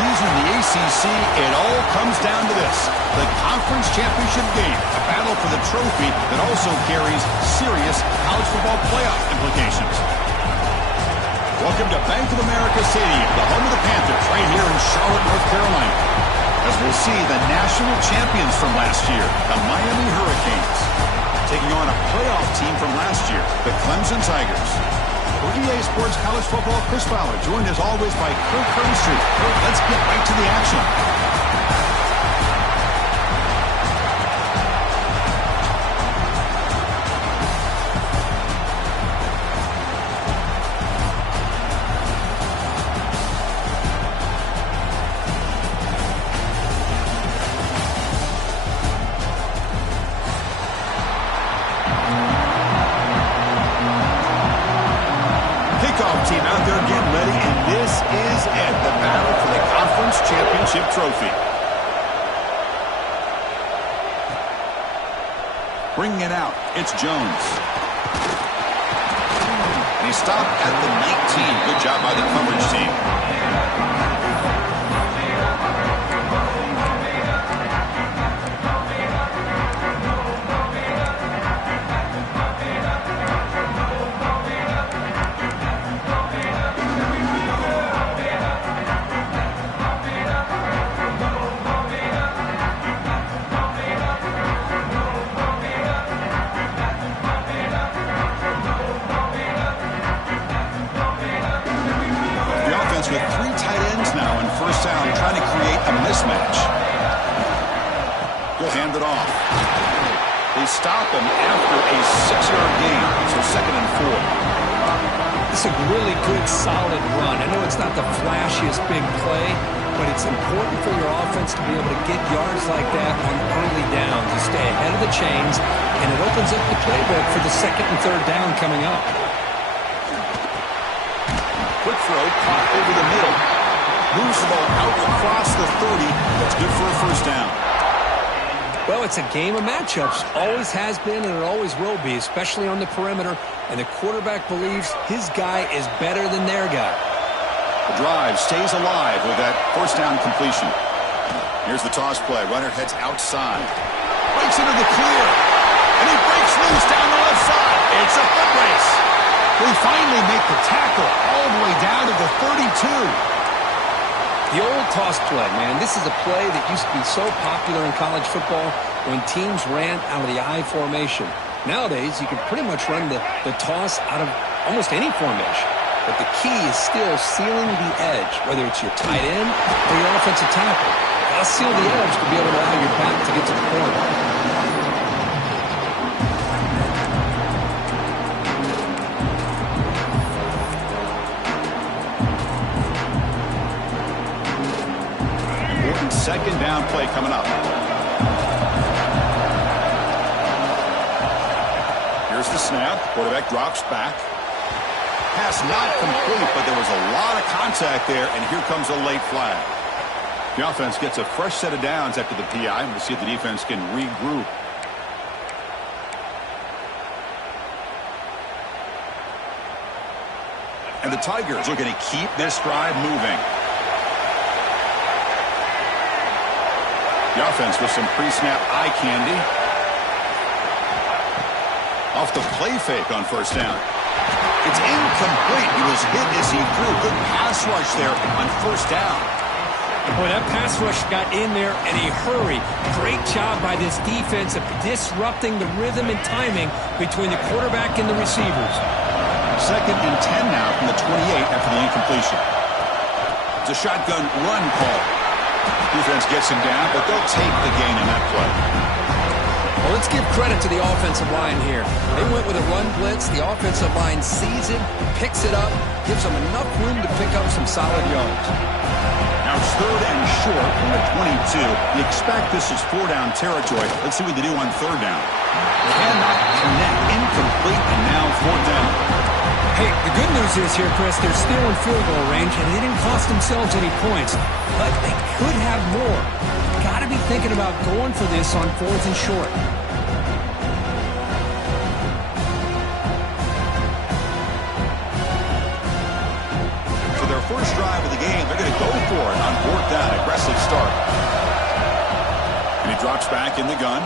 season in the ACC, it all comes down to this. The conference championship game, a battle for the trophy that also carries serious college football playoff implications. Welcome to Bank of America Stadium, the home of the Panthers, right here in Charlotte, North Carolina. As we'll see the national champions from last year, the Miami Hurricanes, taking on a playoff team from last year, the Clemson Tigers. For EA Sports College Football, Chris Fowler, joined as always by Kirk Herbstreit. Kirk, let's get right to the action. Team out there getting ready, and this is it, the battle for the conference championship trophy. Bringing it out, it's Jones. And he stopped at the 19. Good job by the coverage team. With three tight ends now in first down, trying to create a mismatch. He'll hand it off. They stop him after a 6-yard gain, so 2nd and 4. It's a really good, solid run. I know it's not the flashiest big play, but it's important for your offense to be able to get yards like that on early downs. You stay ahead of the chains, and it opens up the playbook for the 2nd and 3rd down coming up. Quick throw, caught over the middle. Moves the ball out across the 30. That's good for a first down. Well, it's a game of matchups. Always has been, and it always will be, especially on the perimeter. And the quarterback believes his guy is better than their guy. The drive stays alive with that first down completion. Here's the toss play. Runner heads outside. Breaks into the clear. And he breaks loose down the left side. It's a foot race. They finally make the tackle all the way down to the 32. The old toss play, man. This is a play that used to be so popular in college football when teams ran out of the I formation. Nowadays, you can pretty much run the toss out of almost any formation. But the key is still sealing the edge, whether it's your tight end or your offensive tackle. You gotta seal the edge to be able to allow your back to get to the corner. Second down play coming up. Here's the snap. Quarterback drops back. Pass not complete, but there was a lot of contact there, and here comes a late flag. The offense gets a fresh set of downs after the PI, and we'll see if the defense can regroup. And the Tigers are going to keep this drive moving. The offense with some pre-snap eye candy. Off the play fake on first down. It's incomplete. He was hit as he threw. Good pass rush there on first down. Boy, that pass rush got in there in a hurry. Great job by this defense of disrupting the rhythm and timing between the quarterback and the receivers. 2nd and 10 now from the 28 after the incompletion. It's a shotgun run call. Defense gets him down, but they'll take the gain in that play. Well, let's give credit to the offensive line here. They went with a run blitz. The offensive line sees it, picks it up, gives them enough room to pick up some solid yards. Now it's 3rd and short from the 22. You expect this is 4-down territory. Let's see what they do on 3rd down. Cannot connect. Incomplete, and now 4th down. Hey, the good news is here, Chris, they're still in field goal range, and they didn't cost themselves any points. But they could have more. Got to be thinking about going for this on 4th and short. For their first drive of the game, they're going to go for it on 4th down. back in the gun.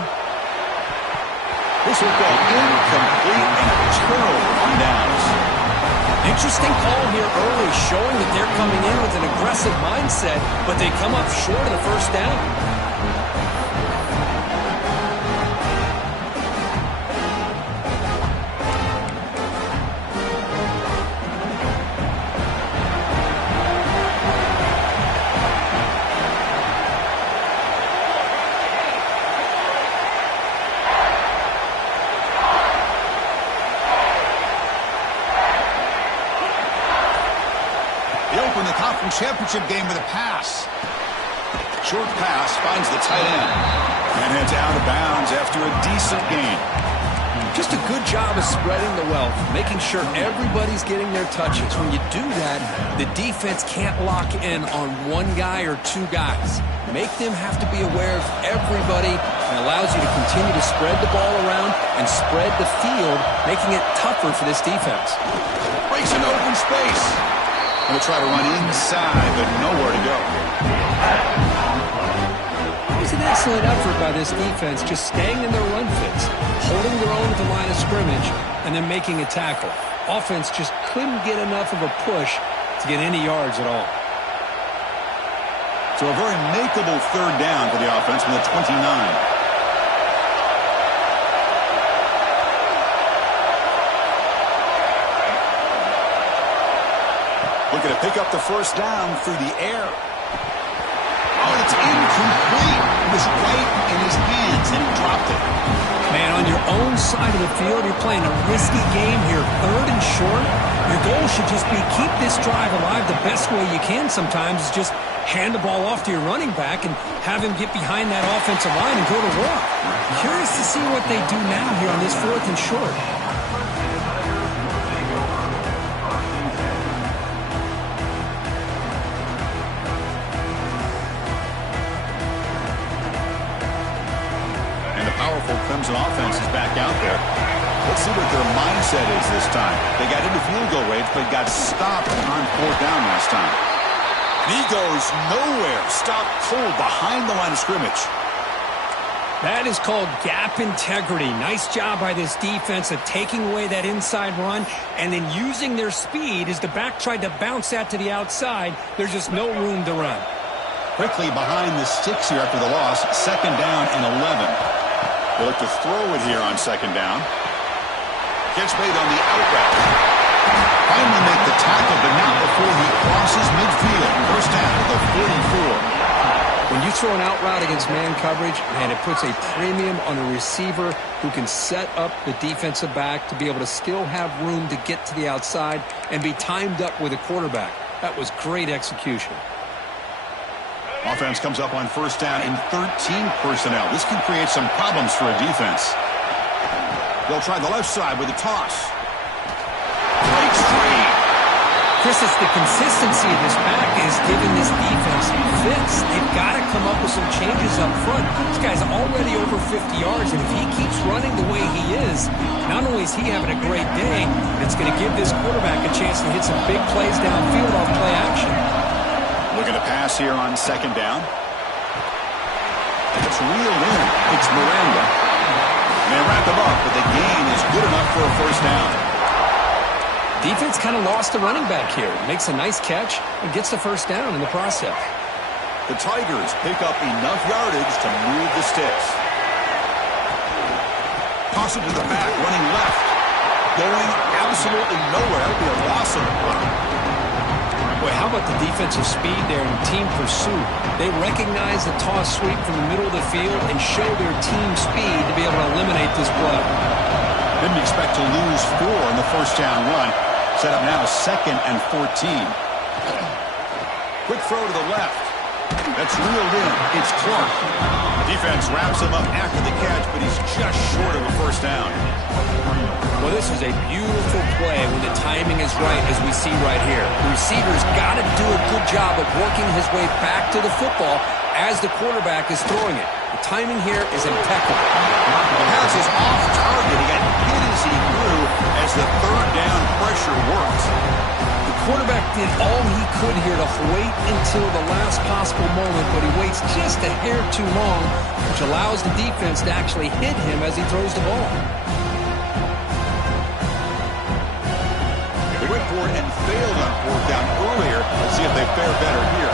This will go incomplete and a turnover on downs. Interesting call here early, showing that they're coming in with an aggressive mindset, but they come up short of the first down. Open the conference championship game with a pass. Short pass finds the tight end. And heads out of bounds after a decent gain. Just a good job of spreading the wealth, making sure everybody's getting their touches. When you do that, the defense can't lock in on one guy or two guys. Make them have to be aware of everybody, and allows you to continue to spread the ball around and spread the field, making it tougher for this defense. Breaks into open space. Going to try to run inside, but nowhere to go. It was an excellent effort by this defense, just staying in their run fits, holding their own at the line of scrimmage, and then making a tackle. Offense just couldn't get enough of a push to get any yards at all. So a very makeable third down for the offense from the 29. Looking to pick up the first down through the air. Oh, and it's incomplete. It was right in his hands, and he dropped it. Man, on your own side of the field, you're playing a risky game here. Third and short. Your goal should just be keep this drive alive the best way you can sometimes is just hand the ball off to your running back and have him get behind that offensive line and go to work. Curious to see what they do now here on this 4th and short. Powerful Clemson offense is back out there. Let's see what their mindset is this time. They got into field goal range, but got stopped on 4th down last time. And he goes nowhere. Stopped cold behind the line of scrimmage. That is called gap integrity. Nice job by this defense of taking away that inside run and then using their speed as the back tried to bounce that to the outside. There's just no room to run. Quickly behind the sticks here after the loss. 2nd down and 11. They look to throw it here on 2nd down. Gets made on the out route. Finally make the tackle, but not before he crosses midfield. First down at the 44. When you throw an out route against man coverage, man, it puts a premium on a receiver who can set up the defensive back to be able to still have room to get to the outside and be timed up with a quarterback. That was great execution. Offense comes up on 1st down in 13 personnel. This can create some problems for a defense. They'll try the left side with a toss. Breaks free. Chris, it's the consistency of this back is giving this defense fits. They've got to come up with some changes up front. This guy's already over 50 yards, and if he keeps running the way he is, not only is he having a great day, but it's going to give this quarterback a chance to hit some big plays downfield off play action. Looking to pass here on 2nd down. It's reeled in. It's Miranda. And they wrap him up, but the gain is good enough for a first down. Defense kind of lost the running back here. Makes a nice catch and gets the first down in the process. The Tigers pick up enough yardage to move the sticks. Toss it to the back, running left. Going absolutely nowhere. That would be a loss of the play. Boy, how about the defensive speed there in team pursuit? They recognize the toss sweep from the middle of the field and show their team speed to be able to eliminate this play. Didn't expect to lose 4 in the first down run. Set up now 2nd and 14. Quick throw to the left. That's reeled in. It's Clark. Defense wraps him up after the catch, but he's just short of a first down. Well, this is a beautiful play when the timing is right, as we see right here. The receiver's got to do a good job of working his way back to the football as the quarterback is throwing it. The timing here is impeccable. The pass is off target. He got hit as he grew as the 3rd down pressure worked. The quarterback did all he could here to wait until the last possible moment, but he waits just a hair too long, which allows the defense to actually hit him as he throws the ball. They went for it and failed on fourth down earlier. Let's see if they fare better here.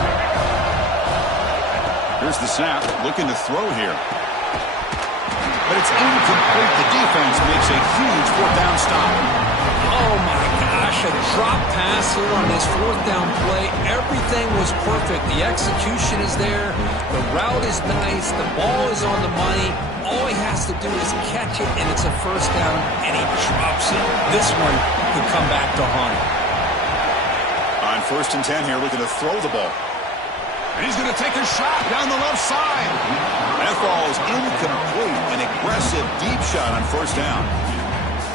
Here's the snap, looking to throw here. But it's incomplete. The defense makes a huge fourth down stop. Oh, my gosh, a drop pass here on this fourth down play. Everything was perfect. The execution is there. The route is nice. The ball is on the money. All he has to do is catch it, and it's a first down, and he drops it. This one could come back to haunt him. On 1st and 10 here, looking to throw the ball. And he's going to take a shot down the left side. That ball is incomplete. An aggressive deep shot on 1st down.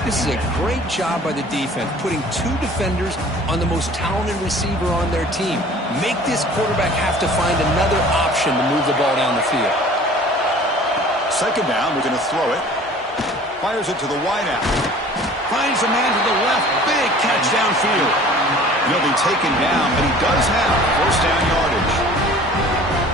This is a great job by the defense, putting two defenders on the most talented receiver on their team. Make this quarterback have to find another option to move the ball down the field. 2nd down, we're going to throw it. Fires it to the wideout. Finds a man to the left. Big catch downfield. He'll be taken down, but he does have 1st down yardage.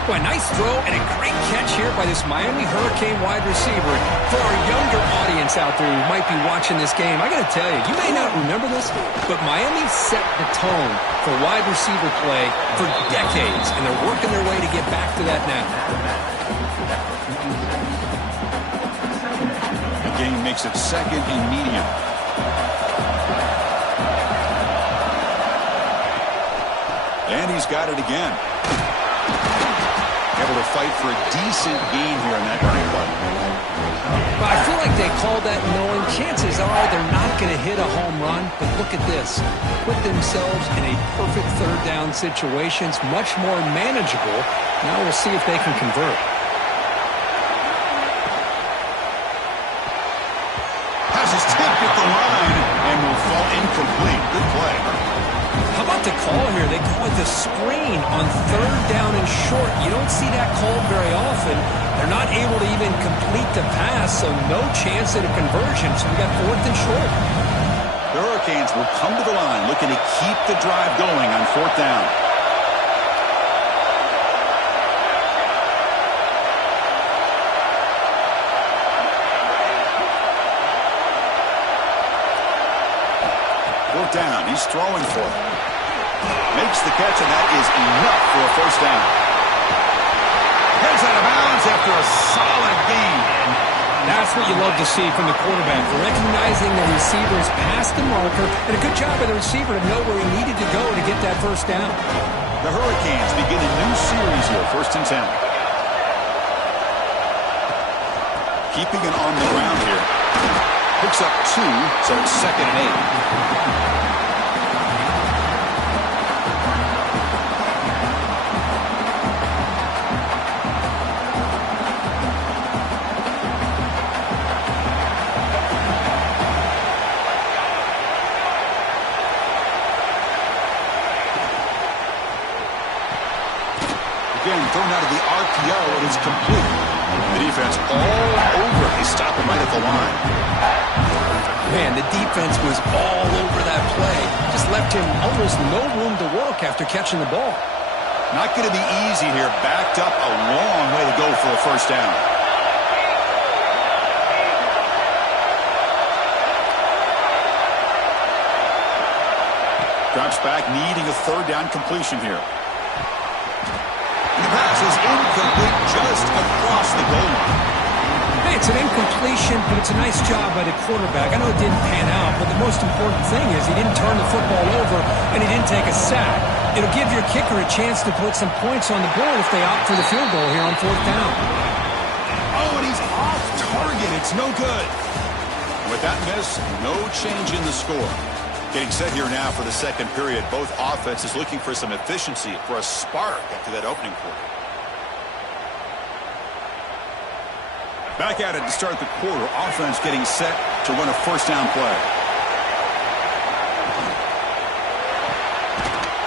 Boy, nice throw and a great catch here by this Miami Hurricane wide receiver. For our younger audience out there who might be watching this game, I got to tell you, you may not remember this, but Miami set the tone for wide receiver play for decades, and they're working their way to get back to that now. The game makes it 2nd and medium. And he's got it again. Able to fight for a decent gain here in that running play. But I feel like they called that knowing chances are they're not going to hit a home run. But look at this. Put themselves in a perfect 3rd down situation. It's much more manageable. Now we'll see if they can convert. Pass is tipped at the line and will fall incomplete. Good play. How about the call here? They call it the screen on 3rd down and short. You don't see that called very often. They're not able to even complete the pass, so no chance at a conversion. So we got 4th and short. The Hurricanes will come to the line looking to keep the drive going on 4th down. Fourth down, he's throwing for it. Makes the catch, and that is enough for a 1st down. Heads out of bounds after a solid gain. That's what you love to see from the quarterback, recognizing the receiver's past the marker, and a good job by the receiver to know where he needed to go to get that 1st down. The Hurricanes begin a new series here, 1st and 10. Keeping it on the ground here. Picks up 2, so it's 2nd and 8. Again, thrown out of the RPO, and it's complete. The defense all over. They stop him right at the line. Man, the defense was all over that play. Just left him almost no room to work after catching the ball. Not going to be easy here. Backed up a long way to go for a 1st down. Drops back, needing a 3rd down completion here. The pass is incomplete just across the goal line. Hey, it's an incompletion, but it's a nice job by the quarterback. I know it didn't pan out, but the most important thing is he didn't turn the football over and he didn't take a sack. It'll give your kicker a chance to put some points on the board if they opt for the field goal here on 4th down. Oh, and he's off target. It's no good. With that miss, no change in the score. Getting set here now for the 2nd period. Both offenses looking for some efficiency, for a spark after that opening quarter. Back at it to start the quarter. Offense getting set to run a 1st down play.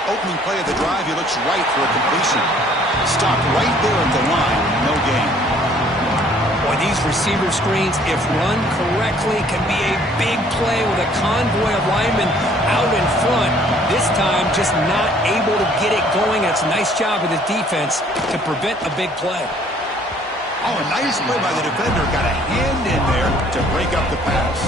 Opening play of the drive, he looks right for a completion. Stopped right there at the line. No gain. Boy, these receiver screens, if run correctly, can be a big play with a convoy of linemen out in front. This time, just not able to get it going. It's a nice job of the defense to prevent a big play. Oh, a nice play by the defender. Got a hand in there to break up the pass.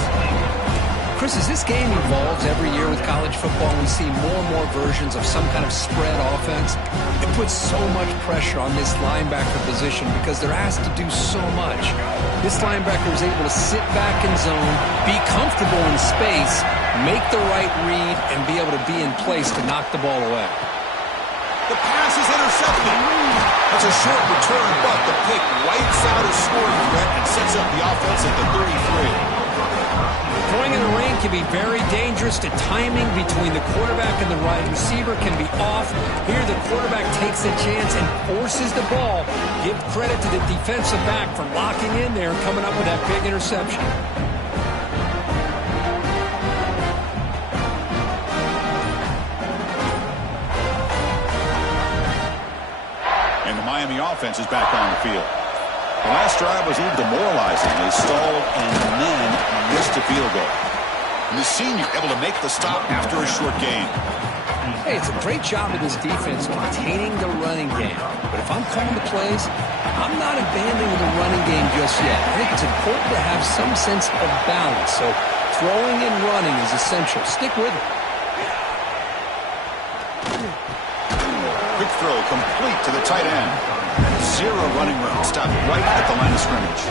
Chris, as this game evolves every year with college football, we see more and more versions of some kind of spread offense. It puts so much pressure on this linebacker position because they're asked to do so much. This linebacker is able to sit back in zone, be comfortable in space, make the right read, and be able to be in place to knock the ball away. The pass is intercepted. That's a short return, but the pick wipes out a scoring threat and sets up the offense at the 33. Throwing in the rain can be very dangerous. The timing between the quarterback and the wide receiver can be off. Here the quarterback takes a chance and forces the ball. Give credit to the defensive back for locking in there and coming up with that big interception. And the Miami offense is back on the field. The last drive was a little demoralizing. They stalled and then missed a field goal. And the senior able to make the stop after a short gain. Hey, it's a great job of this defense containing the running game. But if I'm calling the plays, I'm not abandoning the running game just yet. I think it's important to have some sense of balance. So throwing and running is essential. Stick with it. Quick throw complete to the tight end. Zero running room. Stopped right at the line of scrimmage.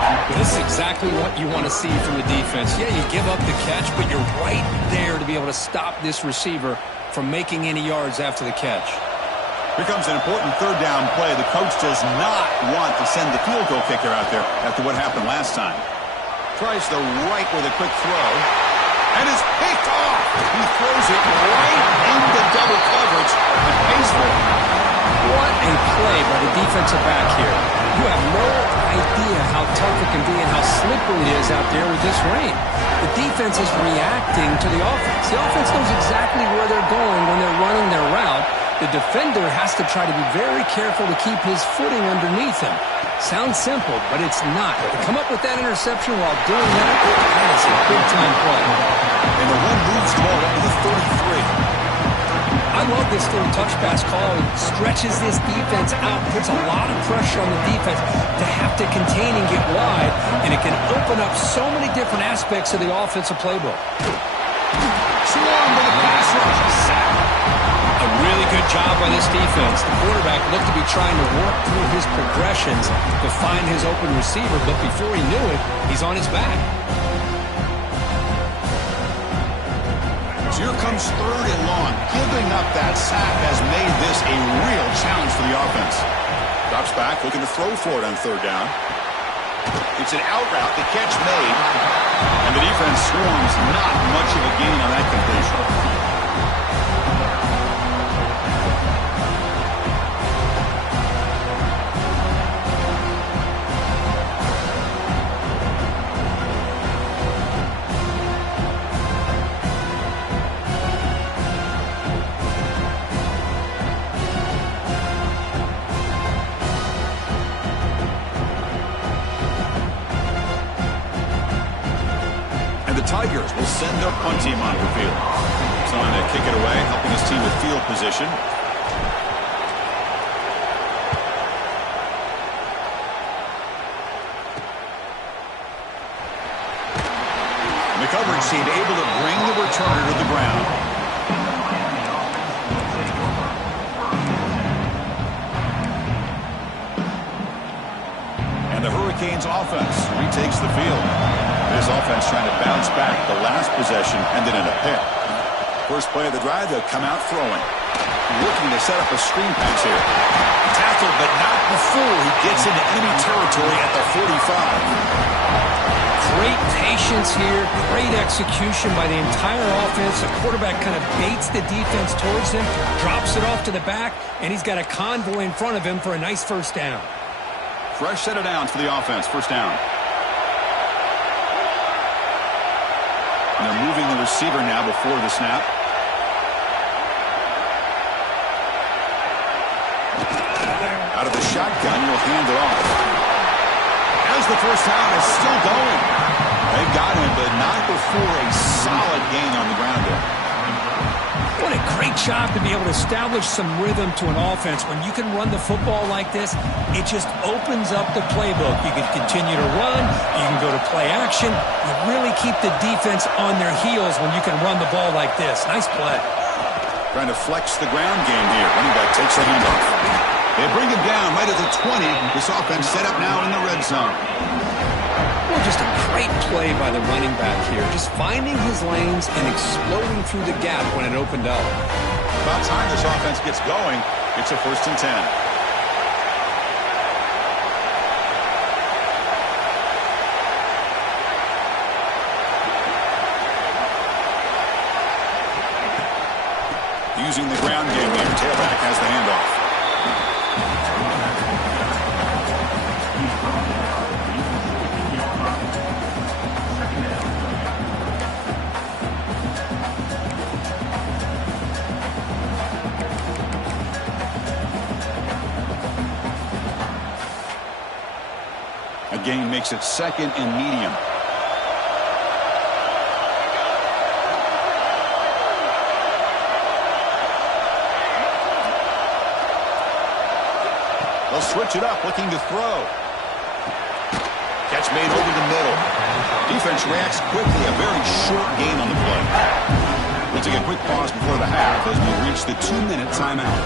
Well, this is exactly what you want to see from the defense. Yeah, you give up the catch, but you're right there to be able to stop this receiver from making any yards after the catch. Here comes an important third down play. The coach does not want to send the field goal kicker out there after what happened last time. Tries the right with a quick throw. And is picked off. He throws it right into double coverage and pays for it. What a play by the defensive back here. You have no idea how tough it can be and how slippery it is out there with this rain. The defense is reacting to the offense. The offense knows exactly where they're going when they're running their route. The defender has to try to be very careful to keep his footing underneath him. Sounds simple, but it's not. To come up with that interception while doing that, that is a big-time play. And the one moves the ball up to the 33. I love this little touch pass call. It stretches this defense out, puts a lot of pressure on the defense to have to contain and get wide, and it can open up so many different aspects of the offensive playbook. Swarm with a pass rush. Sack. A really good job by this defense. The quarterback looked to be trying to work through his progressions to find his open receiver, but before he knew it, he's on his back. Here comes third and long. Giving up that sack has made this a real challenge for the offense. Drops back, looking to throw for it on third down. It's an out route, the catch made. And the defense swarms, not much of a gain on that completion. Tigers will send their punt team onto the field. Trying to kick it away, helping his team with field position. And the coverage team able to bring the returner to the ground. And the Hurricanes offense retakes the field. This offense trying to bounce back the last possession, ended in a pick. First play of the drive, they'll come out throwing. Looking to set up a screen pass here. Tackled, but not before he gets into enemy territory at the 45. Great patience here, great execution by the entire offense. The quarterback kind of baits the defense towards him, drops it off to the back, and he's got a convoy in front of him for a nice first down. Fresh set of downs for the offense, first down. And they're moving the receiver now before the snap. Out of the shotgun, he'll hand it off. the first down. It's still going. They got him, but not before a solid gain on the ground there. What a great job to be able to establish some rhythm to an offense. When you can run the football like this, it just opens up the playbook. You can continue to run. You can go to play action. You really keep the defense on their heels when you can run the ball like this. Nice play. Trying to flex the ground game here. Running back takes the handoff. They bring him down right at the 20. This offense set up now in the red zone. Well, just a great play by the running back here. Just finding his lanes and exploding through the gap when it opened up. About time this offense gets going. It's a 1st and 10. Using the ground game here. Tailback has the handoff. A gain makes it 2nd and medium. They'll switch it up, looking to throw. Catch made over the middle. Defense reacts quickly. A very short gain on the play. We'll take a quick pause before the half as we reach the 2-minute timeout.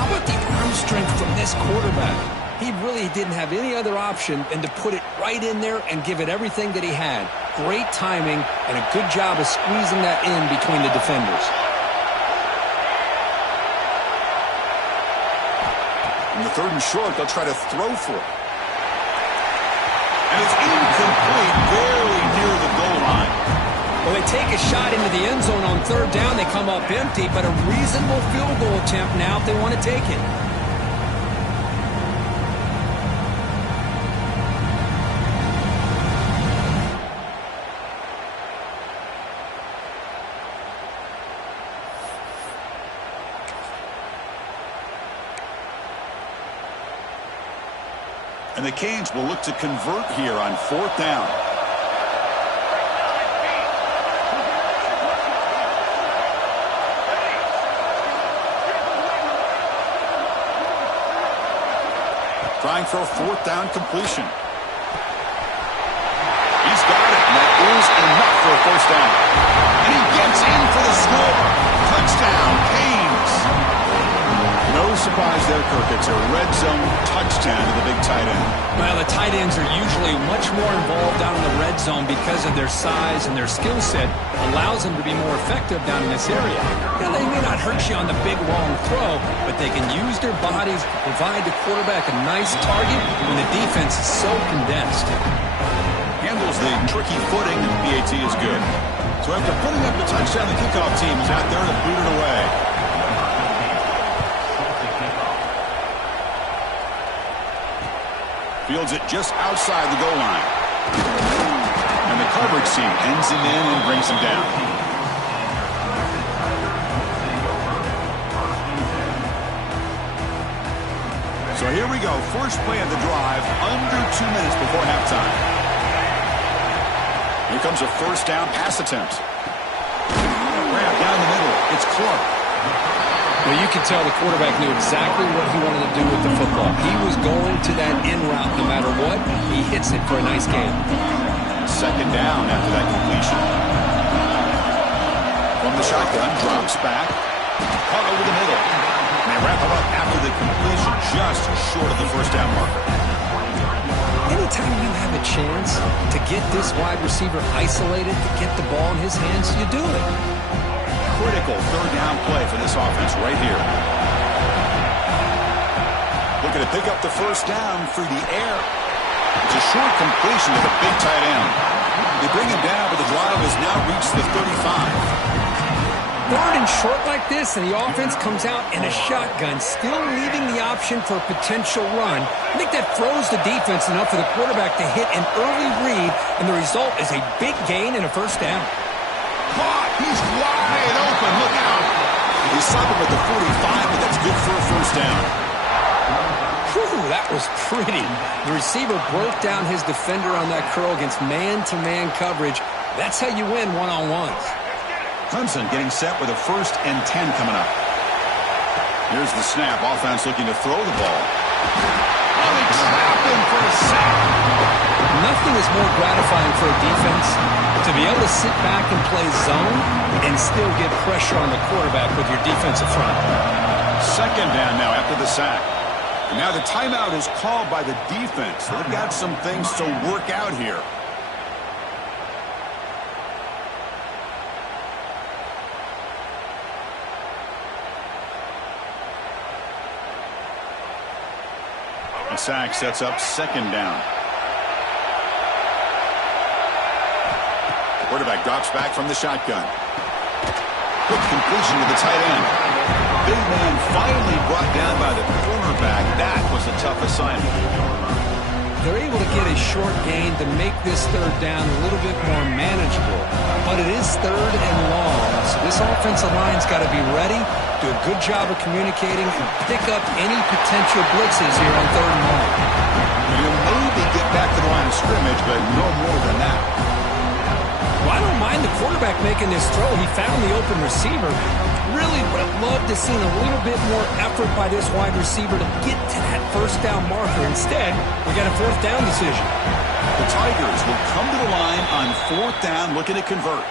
How about the arm strength from this quarterback? He really didn't have any other option than to put it right in there and give it everything that he had. Great timing and a good job of squeezing that in between the defenders. In the 3rd and short, they'll try to throw for it. And it's incomplete, very near the goal line. Well, they take a shot into the end zone on 3rd down. They come up empty, but a reasonable field goal attempt now if they want to take it. And the Canes will look to convert here on 4th down. Trying for a 4th down completion. He's got it, and that is enough for a 1st down. And he gets in for the score. Touchdown, Canes. No surprise there, Kirk. It's a red zone touchdown to the big tight end. Well, the tight ends are usually much more involved down in the red zone because of their size and their skill set. Allows them to be more effective down in this area. Yeah, they may not hurt you on the big, long throw, but they can use their bodies to provide the quarterback a nice target when the defense is so condensed. Handles the tricky footing, and PAT is good. So after putting up the touchdown, the kickoff team is out there to boot it away. Fields it just outside the goal line. And the coverage team ends him in and brings him down. So here we go. First play of the drive, under 2 minutes before halftime. Here comes a 1st down pass attempt. Grab down the middle. It's Clark. Well, you can tell the quarterback knew exactly what he wanted to do with the football. He was going to that in route no matter what. He hits it for a nice gain. 2nd down after that completion. From the shotgun, drops back. Caught over the middle. And they wrap him up after the completion, just short of the 1st down marker. Anytime you have a chance to get this wide receiver isolated, to get the ball in his hands, you do it. Critical 3rd down play for this offense right here. Looking to pick up the 1st down through the air. It's a short completion to the big tight end. They bring him down, but the drive has now reached the 35. 3rd and short like this, and the offense comes out in a shotgun, still leaving the option for a potential run. I think that throws the defense enough for the quarterback to hit an early read, and the result is a big gain and a 1st down. Caught! He's wide open. Look out! He's stopping at the 45, but that's good for a 1st down. Whew, that was pretty. The receiver broke down his defender on that curl against man-to-man coverage. That's how you win one-on-ones. Clemson getting set with a 1st and 10 coming up. Here's the snap. Offense looking to throw the ball. Oh, they trap him for a sack. Nothing is more gratifying for a defense to be able to sit back and play zone and still get pressure on the quarterback with your defensive front. 2nd down now after the sack. And now the timeout is called by the defense. They've got some things to work out here. The sack sets up 2nd down. The quarterback drops back from the shotgun. Quick completion to the tight end. Big man finally brought down by the cornerback. That was a tough assignment. They're able to get a short gain to make this 3rd down a little bit more manageable. But it is 3rd and long, so this offensive line's got to be ready, do a good job of communicating, and pick up any potential blitzes here on 3rd and long. And he'll maybe get back to the line of scrimmage, but no more than that. Well, I don't mind the quarterback making this throw. He found the open receiver. Really would have loved to see a little bit more effort by this wide receiver to get to that 1st down marker. Instead, we got a 4th down decision. The Tigers will come to the line on 4th down looking to convert.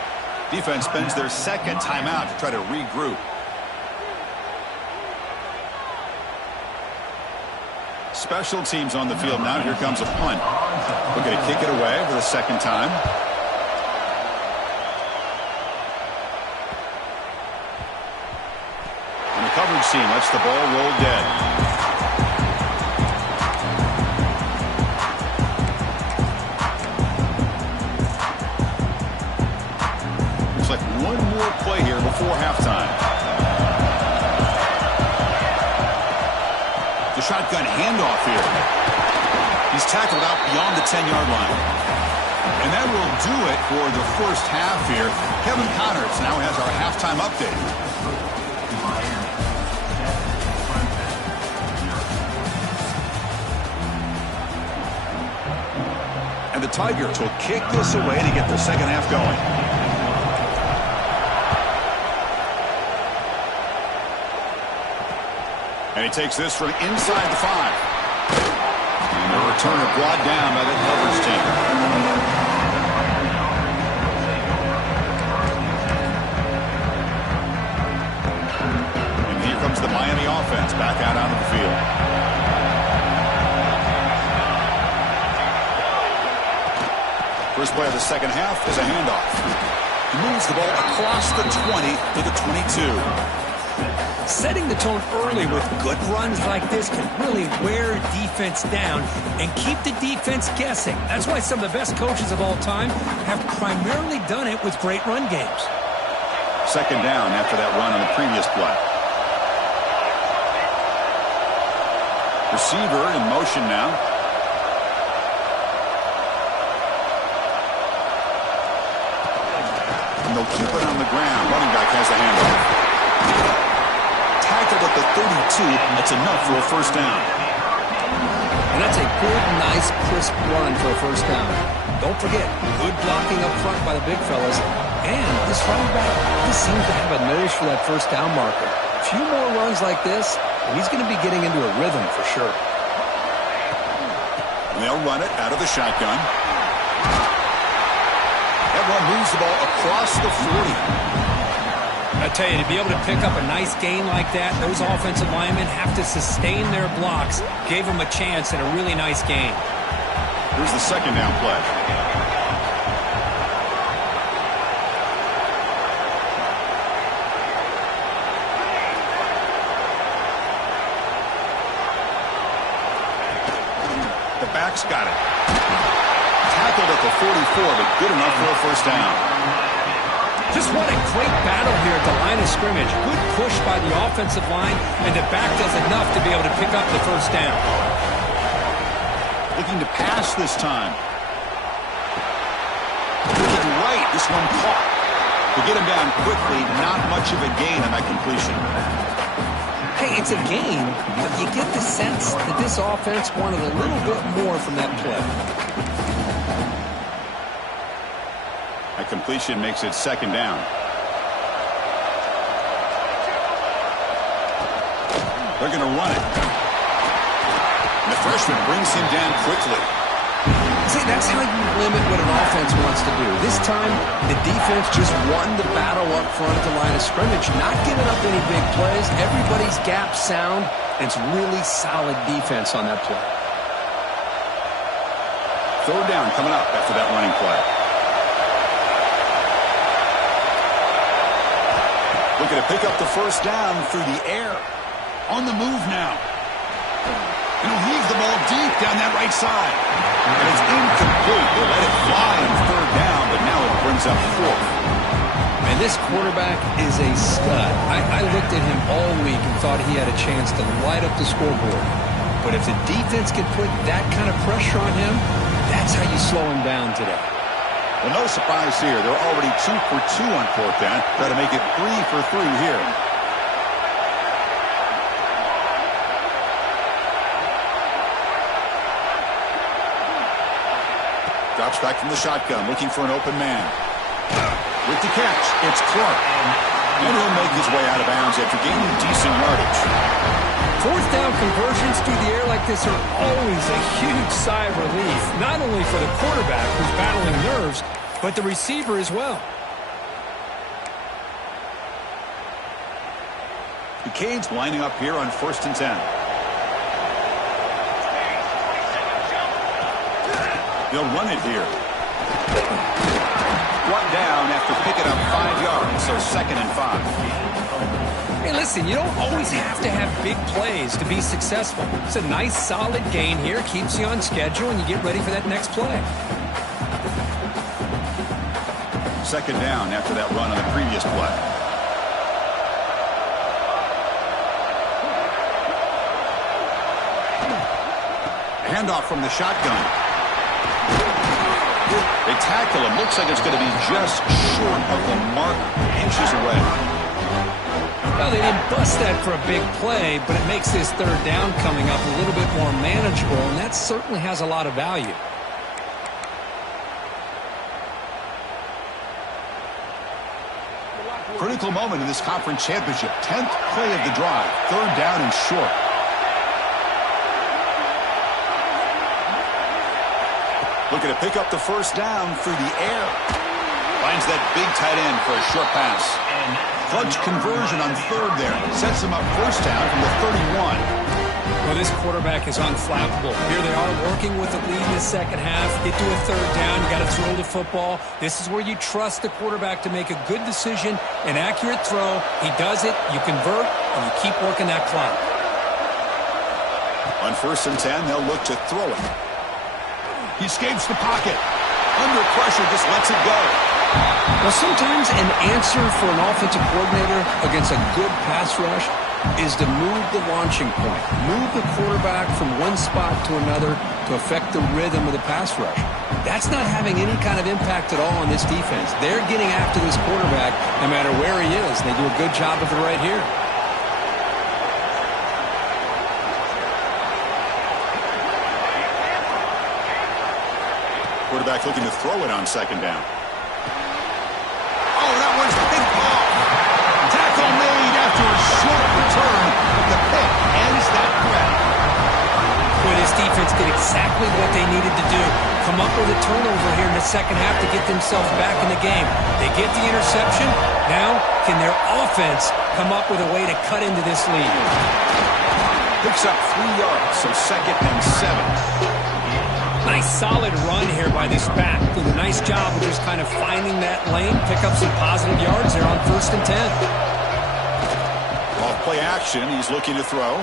Defense spends their 2nd timeout to try to regroup. Special teams on the field now. Here comes a punt. Looking to kick it away for the 2nd time. And the coverage team lets the ball roll dead. Looks like one more play here before halftime. The shotgun handoff here. He's tackled out beyond the 10-yard line. And that will do it for the 1st half here. Kevin Connors now has our halftime update. And the Tigers will kick this away to get the 2nd half going. And he takes this from inside the 5. And the returner brought down by the coverage team. And here comes the Miami offense back out onto the field. First play of the 2nd half is a handoff. He moves the ball across the 20 to the 22. Setting the tone early with good runs like this can really wear defense down and keep the defense guessing. That's why some of the best coaches of all time have primarily done it with great run games. 2nd down after that run on the previous play. Receiver in motion now. And they'll keep it on the ground. Running back has the handoff. Tackled at the 32. That's enough for a 1st down. And that's a good, nice, crisp run for a 1st down. Don't forget, good blocking up front by the big fellas. And this running back just seems to have a nose for that 1st down marker. A few more runs like this, and he's going to be getting into a rhythm for sure. And they'll run it out of the shotgun. That one moves the ball across the 40. I tell you, to be able to pick up a nice gain like that, those offensive linemen have to sustain their blocks. Gave them a chance at a really nice gain. Here's the 2nd down play. The back's got it. Tackled at the 44, but good enough for a 1st down. Just what a great battle here at the line of scrimmage. Good push by the offensive line, and the back does enough to be able to pick up the 1st down. Looking to pass this time. Looking right, this one caught. To get him down quickly, not much of a gain on that completion. Hey, it's a game, but you get the sense that this offense wanted a little bit more from that play. A completion makes it second down. They're going to run it. And the freshman brings him down quickly. See, that's how you limit what an offense wants to do. This time, the defense just won the battle up front at the line of scrimmage, not giving up any big plays. Everybody's gap sound, and it's really solid defense on that play. Third down coming up after that running play. Looking to pick up the first down through the air. On the move now. And he'll heave the ball deep down that right side. And it's incomplete. They let it fly on third down, but now it brings up fourth. And this quarterback is a stud. I looked at him all week and thought he had a chance to light up the scoreboard. But if the defense can put that kind of pressure on him, that's how you slow him down today. Well, no surprise here. They're already 2 for 2 on fourth down. Try to make it 3 for 3 here. Drops back from the shotgun, looking for an open man. With the catch, it's Clark. And he'll make his way out of bounds after gaining decent yardage. Fourth down conversions through the air like this are always a huge sigh of relief, not only for the quarterback who's battling nerves, but the receiver as well. The Canes lining up here on 1st and 10. They'll run it here. Brought down after picking up 5 yards, so 2nd and 5. Hey, listen, you don't always have to have big plays to be successful. It's a nice, solid gain here. Keeps you on schedule, and you get ready for that next play. 2nd down after that run on the previous play. Handoff from the shotgun. They tackle him. Looks like it's going to be just short of the mark, inches away. Well, they didn't bust that for a big play, but it makes this third down coming up a little bit more manageable, and that certainly has a lot of value. Critical moment in this conference championship. 10th play of the drive. Third down and short. Looking to pick up the first down through the air. Finds that big tight end for a short pass. Clutch conversion on third there. Sets him up first down from the 31. Well, this quarterback is unflappable. Here they are working with the lead in the second half. Get to a third down. You got to throw the football. This is where you trust the quarterback to make a good decision, an accurate throw. He does it. You convert, and you keep working that clock. On 1st and 10, they'll look to throw it. He escapes the pocket. Under pressure, just lets it go. Well, sometimes an answer for an offensive coordinator against a good pass rush is to move the launching point. Move the quarterback from one spot to another to affect the rhythm of the pass rush. That's not having any kind of impact at all on this defense. They're getting after this quarterback no matter where he is. They do a good job of it right here. Quarterback looking to throw it on 2nd down. Oh, that one's picked off. Tackle made after a short return, but the pick ends that threat. Well, this defense did exactly what they needed to do. Come up with a turnover here in the second half to get themselves back in the game. They get the interception. Now, can their offense come up with a way to cut into this lead? Picks up 3 yards, so 2nd and 7. Nice solid run here by this back. Did a nice job of just kind of finding that lane, pick up some positive yards there on 1st and 10. Off play action, he's looking to throw.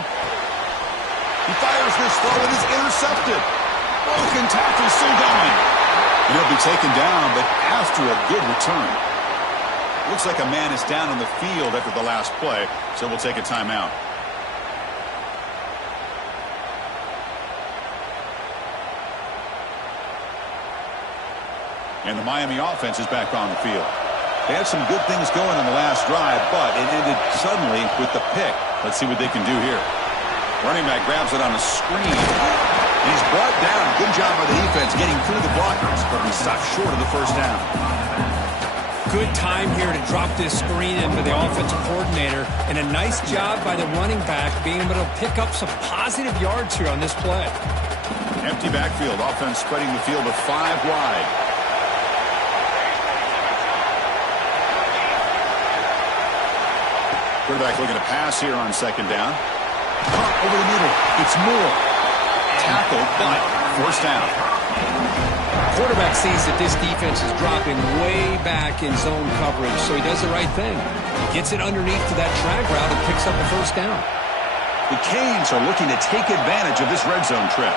He fires this throw and is intercepted. Broken tackle still going. And he'll be taken down, but after a good return. Looks like a man is down on the field after the last play, so we'll take a timeout. And the Miami offense is back on the field. They had some good things going on the last drive, but it ended suddenly with the pick. Let's see what they can do here. Running back grabs it on a screen. He's brought down. Good job by the defense getting through the blockers, but he stopped short of the first down. Good time here to drop this screen into the offensive coordinator, and a nice job by the running back being able to pick up some positive yards here on this play. Empty backfield. Offense spreading the field with 5 wide. Quarterback looking to pass here on second down. Caught over the middle. It's Moore. Tackled, but first down. Quarterback sees that this defense is dropping way back in zone coverage, so he does the right thing. Gets it underneath to that drag route and picks up a first down. The Canes are looking to take advantage of this red zone trip.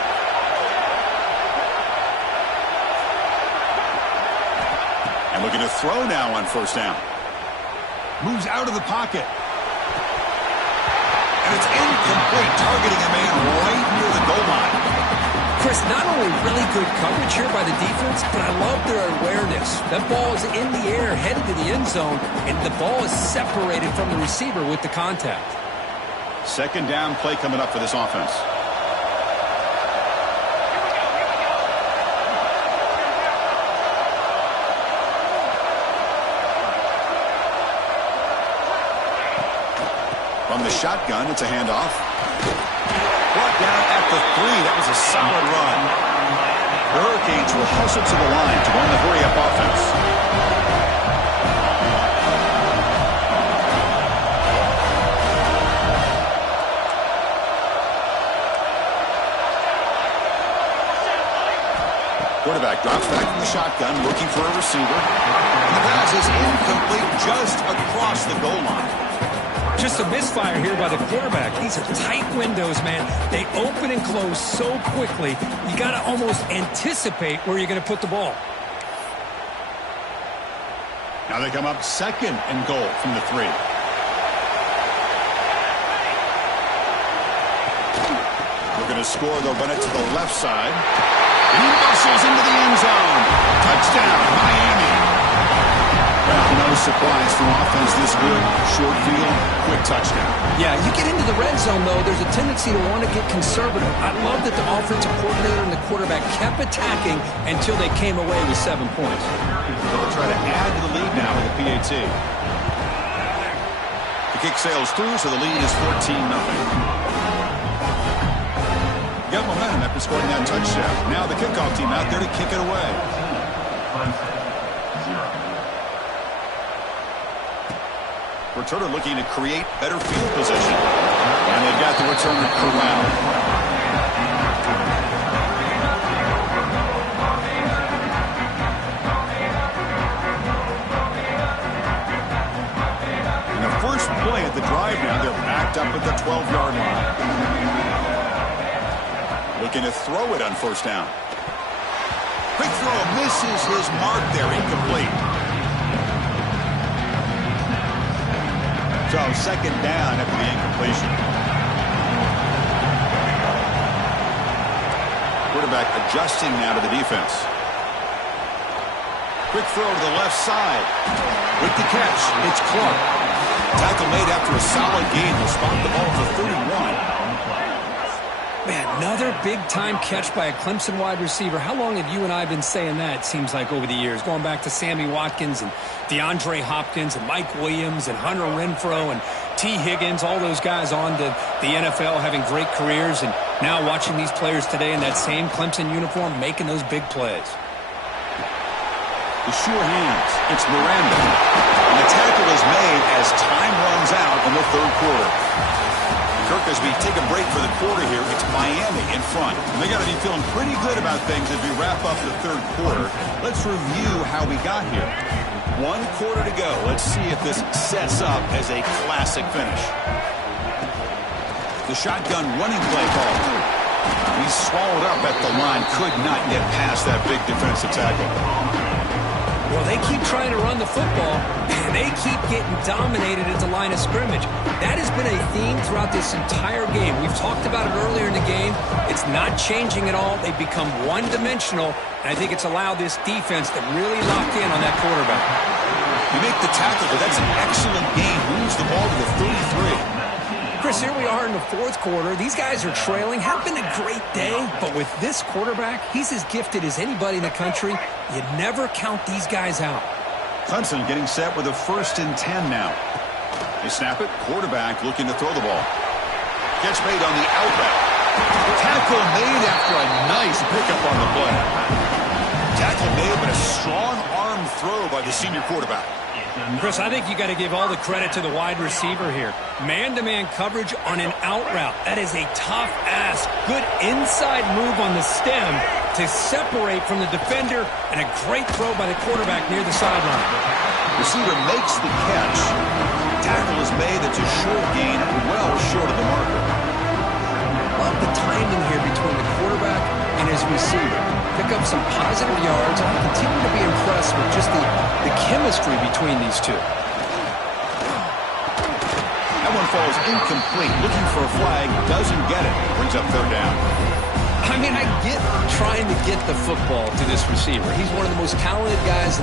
And looking to throw now on first down. Moves out of the pocket. And it's incomplete, targeting a man right near the goal line. Chris, not only really good coverage here by the defense, but I love their awareness. That ball is in the air, headed to the end zone, and the ball is separated from the receiver with the contact. Second down play coming up for this offense. From the shotgun, it's a handoff. Brought down at the 3. That was a solid run. The Hurricanes will hustle to the line to run the hurry-up offense. Quarterback drops back from the shotgun, looking for a receiver. And the pass is incomplete just across the goal line. Just a misfire here by the quarterback. These are tight windows, man. They open and close so quickly. You got to almost anticipate where you're going to put the ball. Now they come up second and goal from the 3. We're going to score. They'll run it to the left side. He muscles into the end zone. Touchdown, Miami. Well, no surprise for offense this good. Short field, quick touchdown. Yeah, you get into the red zone, though, there's a tendency to want to get conservative. I love that the offensive coordinator and the quarterback kept attacking until they came away with 7 points. They'll try to add to the lead now with the PAT. The kick sails through, so the lead is 14-0. Got momentum after scoring that touchdown. Now the kickoff team out there to kick it away. Returner looking to create better field position. And they've got the returner corralled. And the first play at the drive now, they're backed up at the 12-yard line. Looking to throw it on first down. Quick throw misses his mark there, incomplete. So second down after the incompletion. Quarterback adjusting now to the defense. Quick throw to the left side. With the catch, it's Clark. Tackle made after a solid gain. He'll spot the ball for 31. Man, another big-time catch by a Clemson wide receiver. How long have you and I been saying that, it seems like, over the years? Going back to Sammy Watkins and DeAndre Hopkins and Mike Williams and Hunter Renfrow and T. Higgins, all those guys on to the NFL having great careers, and now watching these players today in that same Clemson uniform making those big plays. The sure hands. It's Miranda. And the tackle is made as time runs out in the third quarter. Kirk, as we take a break for the quarter here, it's Miami in front. And they got to be feeling pretty good about things as we wrap up the third quarter. Let's review how we got here. 1 quarter to go. Let's see if this sets up as a classic finish. The shotgun running play call. He's swallowed up at the line. Could not get past that big defensive tackle. Well, they keep trying to run the football, and they keep getting dominated at the line of scrimmage. That has been a theme throughout this entire game. We've talked about it earlier in the game. It's not changing at all. They've become one-dimensional, and I think it's allowed this defense to really lock in on that quarterback. You make the tackle, but that's an excellent game. Moves the ball to the 33. Chris, here we are in the fourth quarter. These guys are trailing. Had been a great day, but with this quarterback, he's as gifted as anybody in the country. You never count these guys out. Clemson getting set with a 1st and 10 now. They snap it. Quarterback looking to throw the ball. Catch made on the out route. Tackle made after a nice pickup on the play. Tackle made, but a strong arm throw by the senior quarterback. Chris, I think you got to give all the credit to the wide receiver here. Man-to-man coverage on an out route. That is a tough ask. Good inside move on the stem to separate from the defender, and a great throw by the quarterback near the sideline. Receiver makes the catch. Tackle is made. That's a short gain, well short of the marker. Love the timing here between the quarterback and his receiver. Pick up some positive yards. I continue to be impressed with just the chemistry between these two. That one falls incomplete. Looking for a flag. Doesn't get it. Brings up 3rd down. I mean, I get trying to get the football to this receiver. He's one of the most talented guys in